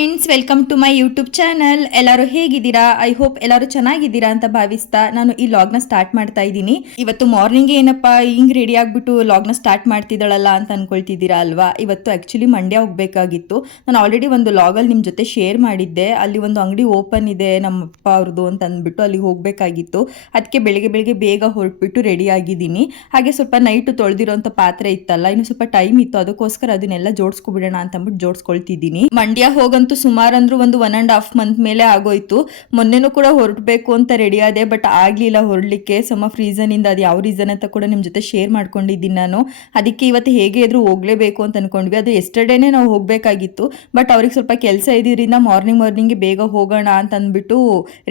Friends, welcome to my YouTube channel. ಎಲ್ಲರೂ ಹೇಗಿದ್ದೀರಾ? I hope ಎಲ್ಲರೂ ಚೆನ್ನಾಗಿದ್ದೀರಾ ಅಂತ ಭಾವಿಸ್ತಾ ನಾನು ಈ ಲಾಗ್ನ ಸ್ಟಾರ್ಟ್ ಮಾಡ್ತಾ ಇದ್ದೀನಿ. ಇವತ್ತು ಮಾರ್ನಿಂಗ್ ಏನಪ್ಪಾ ಹಿಂಗ್ ರೆಡಿ ಆಗ್ಬಿಟ್ಟು ಲಾಗ್ನ ಸ್ಟಾರ್ಟ್ ಮಾಡ್ತಿದ್ದಾಳಲ್ಲ ಅಂತ ಅನ್ಕೊಳ್ತಿದ್ದೀರಾ ಅಲ್ವಾ? ಇವತ್ತು ಆಕ್ಚುಲಿ ಮಂಡ್ಯ ಹೋಗ್ಬೇಕಾಗಿತ್ತು. ನಾನು ಆಲ್ರೆಡಿ ಒಂದು ಲಾಗಲ್ಲಿ ನಿಮ್ಮ ಜೊತೆ ಶೇರ್ ಮಾಡಿದ್ದೆ. ಅಲ್ಲಿ ಒಂದು ಅಂಗಡಿ ಓಪನ್ ಇದೆ ನಮ್ಮಪ್ಪ ಅವ್ರದ್ದು ಅಂತ ಅಂದ್ಬಿಟ್ಟು ಅಲ್ಲಿ ಹೋಗ್ಬೇಕಾಗಿತ್ತು. ಅದಕ್ಕೆ ಬೆಳಿಗ್ಗೆ ಬೇಗ ಹೊರಟ್ಬಿಟ್ಟು ರೆಡಿ ಆಗಿದ್ದೀನಿ. ಹಾಗೆ ಸ್ವಲ್ಪ ನೈಟ್ ತೊಳೆದಿರೋಂಥ ಪಾತ್ರೆ ಇತ್ತಲ್ಲ, ಇನ್ನು ಸ್ವಲ್ಪ ಟೈಮ್ ಇತ್ತು, ಅದಕ್ಕೋಸ್ಕರ ಅದನ್ನೆಲ್ಲ ಜೋಡಿಸ್ಕೊಬಿಡೋಣ ಅಂತ ಅಂದ್ಬಿಟ್ಟು ಜೋಡಿಸ್ಕೊಳ್ತಿದ್ದೀನಿ. ಮಂಡ್ಯ ಹೋಗಂತೂ ಸುಮಾರು ಅಂದ್ರೂ ಒಂದು 1.5 ಮಂತ್ ಮೇಲೆ ಆಗೋಯ್ತು. ಮೊನ್ನೆನೂ ಕೂಡ ಹೊರಡಬೇಕು ಅಂತ ರೆಡಿ ಆದೆ, ಬಟ್ ಆಗ್ಲಿಲ್ಲ ಹೊರಡ್ಲಿಕ್ಕೆ. ಸಮ್ ಆಫ್ ರೀಸನ್ ಇಂದ, ಅದು ಯಾವ ರೀಸನ್ ಅಂತ ಕೂಡ ನಿಮ್ ಜೊತೆ ಶೇರ್ ಮಾಡ್ಕೊಂಡಿದ್ದೀನಿ ನಾನು. ಅದಕ್ಕೆ ಇವತ್ತು ಹೇಗೆ ಇದ್ರೂ ಹೋಗ್ಲೇಬೇಕು ಅಂತ ಅನ್ಕೊಂಡ್ವಿ. ಅದು ಎಸ್ಟರ್ಡೇನೆ ನಾವು ಹೋಗ್ಬೇಕಾಗಿತ್ತು, ಬಟ್ ಅವ್ರಿಗೆ ಸ್ವಲ್ಪ ಕೆಲಸ ಇದ್ರಿಂದ ಮಾರ್ನಿಂಗ್ ಬೇಗ ಹೋಗೋಣ ಅಂತ ಅಂದ್ಬಿಟ್ಟು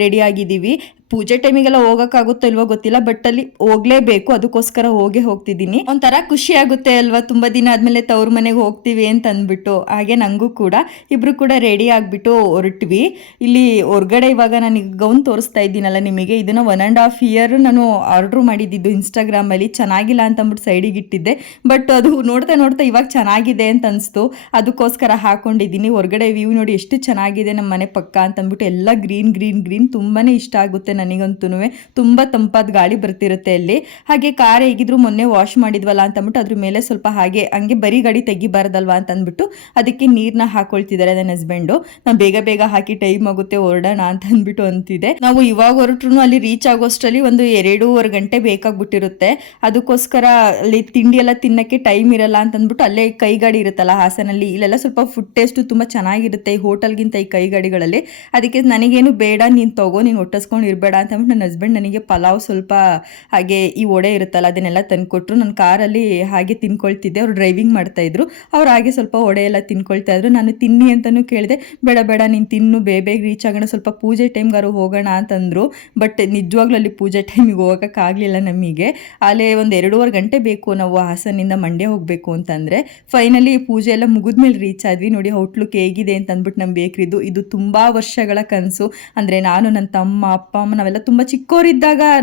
ರೆಡಿ ಆಗಿದ್ದೀವಿ. ಪೂಜೆ ಟೈಮಿಗೆಲ್ಲ ಹೋಗೋಕ್ಕಾಗುತ್ತೋ ಇಲ್ವೋ ಗೊತ್ತಿಲ್ಲ, ಬಟ್ ಅಲ್ಲಿ ಹೋಗ್ಲೇಬೇಕು, ಅದಕ್ಕೋಸ್ಕರ ಹೋಗ್ತಿದ್ದೀನಿ. ಒಂಥರ ಖುಷಿ ಆಗುತ್ತೆ ಅಲ್ವಾ, ತುಂಬಾ ದಿನ ಆದ್ಮೇಲೆ ತವ್ರ ಮನೆಗೆ ಹೋಗ್ತೀವಿ ಅಂತ ಅಂದ್ಬಿಟ್ಟು. ಹಾಗೆ ನಂಗೂ ಕೂಡ ಇಬ್ರು ಕೂಡ ರೆಡಿ ಆಗ್ಬಿಟ್ಟು ಹೊರಟ್ವಿ. ಇಲ್ಲಿ ಹೊರಗಡೆ ಇವಾಗ ನಾನು ಗೌನ್ ತೋರಿಸ್ತಾ ಇದ್ದೀನಲ್ಲ ನಿಮಗೆ, ಇದನ್ನ 1.5 ಇಯರ್ ನಾನು ಆರ್ಡರ್ ಮಾಡಿದ್ದು ಇನ್ಸ್ಟಾಗ್ರಾಮ್ ಅಲ್ಲಿ. ಚೆನ್ನಾಗಿಲ್ಲ ಅಂತ ಅಂದ್ಬಿಟ್ಟು ಸೈಡಿಗೆ ಇಟ್ಟಿದ್ದೆ, ಬಟ್ ಅದು ನೋಡ್ತಾ ಇವಾಗ ಚೆನ್ನಾಗಿದೆ ಅಂತ ಅನಿಸ್ತು, ಅದಕ್ಕೋಸ್ಕರ ಹಾಕೊಂಡಿದ್ದೀನಿ. ಹೊರಗಡೆ ವ್ಯೂ ನೋಡಿ ಎಷ್ಟು ಚೆನ್ನಾಗಿದೆ ನಮ್ಮ ಮನೆ ಪಕ್ಕ ಅಂತ ಅಂದ್ಬಿಟ್ಟು. ಎಲ್ಲ ಗ್ರೀನ್ ತುಂಬಾನೇ ಇಷ್ಟ ಆಗುತ್ತೆ ನನಗಂತೂ. ತುಂಬಾ ತಂಪಾದ ಗಾಳಿ ಬರ್ತಿರುತ್ತೆ ಅಲ್ಲಿ. ಹಾಗೆ ಕಾರ್ ಹೇಗಿದ್ರು ಮೊನ್ನೆ ವಾಶ್ ಮಾಡಿದ್ವಲ್ಲ ಅಂತ ಅಂದ್ಬಿಟ್ಟು ಅದ್ರ ಮೇಲೆ ಸ್ವಲ್ಪ ಹಂಗೆ ಬರೀ ಗಾಡಿ ತೆಗಿಬಾರ್ದಲ್ವಾ ಅಂತ ಅಂದ್ಬಿಟ್ಟು ಅದಕ್ಕೆ ನೀರ್ನ ಹಾಕೊಳ್ತಿದ್ದಾರೆ ನನ್ನ ಹಸ್ಬೆಂಡು. ನಾವು ಬೇಗ ಹಾಕಿ ಟೈಮ್ ಆಗುತ್ತೆ ಹೊರಡೋಣ ಅಂತ ಅಂದ್ಬಿಟ್ಟು ಅಂತಿದೆ. ನಾವು ಇವಾಗ ಹೊರಟ್ರು ಅಲ್ಲಿ ರೀಚ್ ಆಗೋಷ್ಟರಲ್ಲಿ ಒಂದು 2.5 ಗಂಟೆ ಬೇಕಾಗ್ಬಿಟ್ಟಿರುತ್ತೆ. ಅದಕ್ಕೋಸ್ಕರ ಅಲ್ಲಿ ತಿಂಡಿ ಎಲ್ಲ ತಿನ್ನಕ್ಕೆ ಟೈಮ್ ಇರಲ್ಲ ಅಂತ ಅಂದ್ಬಿಟ್ಟು ಅಲ್ಲೇ ಕೈ ಗಾಡಿ ಇರುತ್ತಲ್ಲ ಹಾಸನಲ್ಲಿ, ಇಲ್ಲೆಲ್ಲ ಸ್ವಲ್ಪ ಫುಡ್ ಟೇಸ್ಟ್ ತುಂಬಾ ಚೆನ್ನಾಗಿರುತ್ತೆ ಈ ಹೋಟೆಲ್ಗಿಂತ ಈ ಕೈ ಗಾಡಿಗಳಲ್ಲಿ. ಅದಕ್ಕೆ ನನಗೇನು ಬೇಡ, ನೀನು ತಗೋ, ನೀನು ಒಟ್ಟಿಸ್ಕೊಂಡು ಇರಬೇಡ ಅಂತ ಅಂದ್ಬಿಟ್ಟು ನನ್ನ ಹಸ್ಬೆಂಡ್ ನನಗೆ ಪಲಾವ್ ಸ್ವಲ್ಪ ಹಾಗೆ ಈ ವಡೆ ಇರುತ್ತಲ್ಲ ಅದನ್ನೆಲ್ಲ ತಂದುಕೊಟ್ರು. ನನ್ನ ಕಾರಲ್ಲಿ ಹಾಗೆ ತಿನ್ಕೊಳ್ತಿದ್ದೆ. ಅವ್ರು ಡ್ರೈವಿಂಗ್ ಮಾಡ್ತಾ ಇದ್ರು, ಅವ್ರು ಹಾಗೆ ಸ್ವಲ್ಪ ವಡೆ ಎಲ್ಲ ತಿನ್ಕೊಳ್ತಾ ಇದ್ರು. ನಾನು ತಿನ್ನಿ ಅಂತಲೂ ಕೇಳಿದೆ. ಬೇಡ ನೀನು ತಿನ್ನು, ಬೇಗ ರೀಚ್ ಆಗೋಣ, ಸ್ವಲ್ಪ ಪೂಜೆ ಟೈಮ್ಗಾರು ಹೋಗೋಣ ಅಂತಂದರು. ಬಟ್ ನಿಜವಾಗ್ಲೂ ಅಲ್ಲಿ ಪೂಜೆ ಟೈಮಿಗೆ ಹೋಗೋಕ್ಕಾಗಲಿಲ್ಲ ನಮಗೆ. ಅಲ್ಲೇ ಒಂದು 2.5 ಗಂಟೆ ಬೇಕು ನಾವು ಹಾಸನಿಂದ ಮಂಡ್ಯ ಹೋಗಬೇಕು ಅಂತಂದರೆ. ಫೈನಲಿ ಪೂಜೆ ಎಲ್ಲ ಮುಗಿದ್ಮೇಲೆ ರೀಚ್ ಆದ್ವಿ. ನೋಡಿ ಔಟ್ಲುಕ್ ಹೇಗಿದೆ ಅಂತ ಅಂದ್ಬಿಟ್ಟು ನಮ್ಮ ಬೇಕ್ರಿದು. ಇದು ತುಂಬ ವರ್ಷಗಳ ಕನಸು. ಅಂದರೆ ನಾನು, ನನ್ನ ತಮ್ಮ, ಅಪ್ಪ ಅಮ್ಮ ನಾವೆಲ್ಲ ತುಂಬ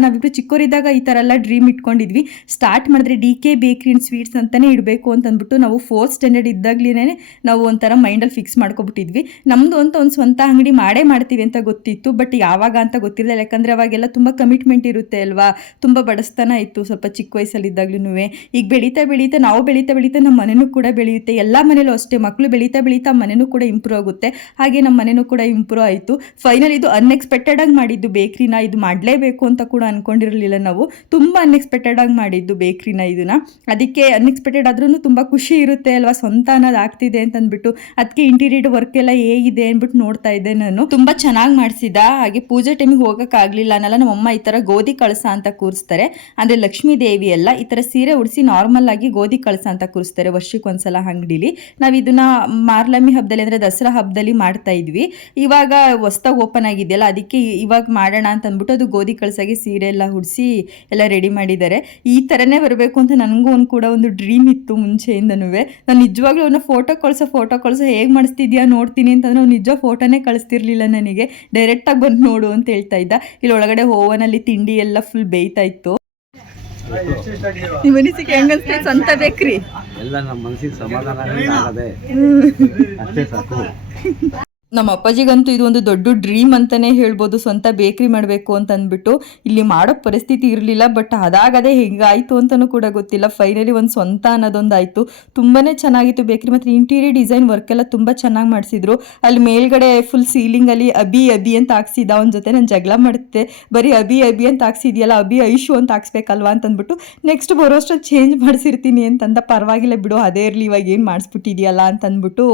ನಾವಿಬ್ರು ಚಿಕ್ಕೋರಿದ್ದಾಗ ಈ ಥರ ಎಲ್ಲ ಡ್ರೀಮ್ ಇಟ್ಕೊಂಡಿದ್ವಿ. ಸ್ಟಾರ್ಟ್ ಮಾಡಿದ್ರೆ DK ಬೇಕ್ರಿ ಆ್ಯಂಡ್ ಸ್ವೀಟ್ಸ್ ಅಂತಲೇ ಇಡಬೇಕು ಅಂತ ಅಂದ್ಬಿಟ್ಟು ನಾವು 4th ಸ್ಟ್ಯಾಂಡರ್ಡ್ ಇದ್ದಾಗಲೇ ನಾವು ಒಂಥರ ಮೈಂಡಲ್ಲಿ ಫಿಕ್ಸ್ ಮಾಡ್ಕೊಬಿಟ್ಟಿದ್ವಿ. ನಮ್ಮದು ಅಂತ ಒಂದು ಸ್ವಂತ ಅಂಗಡಿ ಮಾಡ್ತೀವಿ ಅಂತ ಗೊತ್ತಿತ್ತು, ಬಟ್ ಯಾವಾಗ ಅಂತ ಗೊತ್ತಿರಲಿಲ್ಲ. ಯಾಕಂದರೆ ಅವಾಗೆಲ್ಲ ತುಂಬ ಕಮಿಟ್ಮೆಂಟ್ ಇರುತ್ತೆ ಅಲ್ವಾ, ತುಂಬ ಬಡಸ್ತನ ಇತ್ತು ಸ್ವಲ್ಪ ಚಿಕ್ಕ ವಯಸ್ಸಲ್ಲಿ ಇದ್ದಾಗ್ಲೂ. ಈಗ ಬೆಳೀತಾ ನಾವು ಬೆಳೀತಾ ನಮ್ಮ ಮನೆಯೂ ಕೂಡ ಬೆಳೆಯುತ್ತೆ. ಎಲ್ಲ ಮನೇಲೂ ಅಷ್ಟೇ, ಮಕ್ಕಳು ಬೆಳೀತಾ ಮನೆಯೂ ಕೂಡ ಇಂಪ್ರೂವ್ ಆಗುತ್ತೆ. ಹಾಗೆ ನಮ್ಮ ಮನೆಯೂ ಕೂಡ ಇಂಪ್ರೂವ್ ಆಯಿತು. ಫೈನಲ್ ಇದು ಅನ್ಎಕ್ಸ್ಪೆಕ್ಟೆಡ್ ಆಗಿ ಮಾಡಿದ್ದು ಬೇಕ್ರಿನ. ಇದು ಮಾಡಲೇಬೇಕು ಅಂತ ಕೂಡ ಅನ್ಕೊಂಡಿರಲಿಲ್ಲ ನಾವು. ತುಂಬ ಅನ್ಎಕ್ಸ್ಪೆಕ್ಟೆಡ್ ಆಗಿ ಮಾಡಿದ್ದು ಬೇಕ್ರಿನ ಇದನ್ನ. ಅದಕ್ಕೆ ಅನ್ಎಕ್ಸ್ಪೆಕ್ಟೆಡ್ ಆದ್ರೂ ತುಂಬ ಖುಷಿ ಇರುತ್ತೆ ಅಲ್ವಾ, ಸ್ವಂತ ಅನ್ನೋದು ಆಗ್ತಿದೆ ಅಂತ ಅಂದ್ಬಿಟ್ಟು. ಅದಕ್ಕೆ ಇಂಟೀರಿಯರ್ ವರ್ಕ್ ಎಲ್ಲ ಹೇಗಿದೆ ಅಂದ್ಬಿಟ್ಟು ನೋಡ್ತಾ ಇದ್ದೆ ನಾನು. ತುಂಬ ಚೆನ್ನಾಗಿ ಮಾಡಿಸಿದ. ಹಾಗೆ ಪೂಜೆ ಟೈಮಿಗೆ ಹೋಗೋಕ್ಕಾಗಲಿಲ್ಲ ಅನ್ನಲ್ಲ, ನಮ್ಮಮ್ಮ ಈ ಥರ ಗೋಧಿ ಕಳಸ ಅಂತ ಕೂರಿಸ್ತಾರೆ. ಅಂದರೆ ಲಕ್ಷ್ಮೀ ದೇವಿ ಎಲ್ಲ ಈ ಥರ ಸೀರೆ ಉಡಿಸಿ ನಾರ್ಮಲ್ ಆಗಿ ಗೋಧಿ ಕಳಸ ಅಂತ ಕೂರಿಸ್ತಾರೆ ವರ್ಷಕ್ಕೊಂದ್ಸಲ ಅಂಗಡಿಲಿ. ನಾವು ಇದನ್ನ ಮಾರ್ಲಮ್ಮಿ ಹಬ್ಬದಲ್ಲಿ ಅಂದರೆ ದಸರಾ ಹಬ್ಬದಲ್ಲಿ ಮಾಡ್ತಾ ಇದ್ವಿ. ಇವಾಗ ಹೊಸ್ದಾಗಿ ಓಪನ್ ಆಗಿದೆಯಲ್ಲ, ಅದಕ್ಕೆ ಇವಾಗ ಮಾಡೋಣ ಅಂತ ಅಂದ್ಬಿಟ್ಟು ಅದು ಗೋಧಿ ಕಳಸಾಗಿ ಸೀರೆ ಎಲ್ಲ ಉಡಿಸಿ ಎಲ್ಲ ರೆಡಿ ಮಾಡಿದ್ದಾರೆ. ಈ ಥರನೇ ಬರಬೇಕು ಅಂತ ನನಗೂ ಒಂದು ಡ್ರೀಮ್ ಇತ್ತು ಮುಂಚೆಯಿಂದನೂ. ನಾನು ನಿಜವಾಗ್ಲೂ ಅವನ್ನ ಫೋಟೋ ಕಳಿಸೋ ಹೇಗೆ ಮಾಡಿಸ್ತಿದ್ಯಾ ನೋಡ್ತೀನಿ ಅಂತಂದ್ರೆ ಅವ್ನು ನಿಜ ಫೋಟೋನೇ ಕಳಿಸ್ತಿರ್ಲಿಲ್ಲ ನನಗೆ. ಡೈರೆಕ್ಟಾಗಿ ಬಂದು ನೋಡು ಅಂತ ಹೇಳ್ತಾ ಇದ್ದ. ಇಲ್ಲಿ ಒಳಗಡೆ ಓವನಲ್ಲಿ ತಿಂಡಿ ಎಲ್ಲ ಫುಲ್ ಬೇಯ್ತಾ ಇತ್ತು. ನಿಮ್ಮ ಮನಸ್ಸಿಗೆ ಹೆಂಗನ್ಸ್ತೈತೆ ಸ್ವಂತ ಬೇಕ್ರಿ? ಎಲ್ಲ ನಮ್ಮ ಮನಸ್ಸಿಗೆ ಸಮಾಧಾನ ಆಗದೆ ಅಷ್ಟೇ ಸಾಕು. ನಮ್ಮ ಅಪ್ಪಾಜಿಗಂತೂ ಇದು ಒಂದು ದೊಡ್ಡ ಡ್ರೀಮ್ ಅಂತಲೇ ಹೇಳ್ಬೋದು, ಸ್ವಂತ ಬೇಕ್ರಿ ಮಾಡಬೇಕು ಅಂತ ಅಂದ್ಬಿಟ್ಟು. ಇಲ್ಲಿ ಮಾಡೋ ಪರಿಸ್ಥಿತಿ ಇರಲಿಲ್ಲ, ಬಟ್ ಅದಾಗದೇ ಹೇಗಾಯಿತು ಅಂತಲೂ ಕೂಡ ಗೊತ್ತಿಲ್ಲ. ಫೈನಲಿ ಒಂದು ಸ್ವಂತ ಅನ್ನೋದೊಂದು ಆಯಿತು. ತುಂಬಾ ಚೆನ್ನಾಗಿತ್ತು ಬೇಕ್ರಿ. ಮತ್ತು ಇಂಟೀರಿಯರ್ ಡಿಸೈನ್ ವರ್ಕ್ ಎಲ್ಲ ತುಂಬ ಚೆನ್ನಾಗಿ ಮಾಡಿಸಿದ್ರು. ಅಲ್ಲಿ ಮೇಲ್ಗಡೆ ಫುಲ್ ಸೀಲಿಂಗಲ್ಲಿ ಅಬಿ ಅಂತ ಹಾಕ್ಸಿದ್ದ. ಅವನ ಜೊತೆ ನಾನು ಜಗಳ ಮಾಡ್ತಿದ್ದೆ, ಬರೀ ಅಬಿ ಅಂತ ಹಾಕ್ಸಿದ್ಯಲ್ಲ, ಅಬಿ ಐಶು ಅಂತ ಹಾಕ್ಸ್ಬೇಕಲ್ವಾ ಅಂತಂದ್ಬಿಟ್ಟು. ನೆಕ್ಸ್ಟ್ ಬರೋಷ್ಟು ಚೇಂಜ್ ಮಾಡಿಸಿರ್ತೀನಿ ಅಂತಂದ. ಪರವಾಗಿಲ್ಲ ಬಿಡು, ಅದೇ ಇರಲಿ, ಇವಾಗ ಏನು ಮಾಡಿಸ್ಬಿಟ್ಟಿದ್ಯಲ್ಲ ಅಂತಂದ್ಬಿಟ್ಟು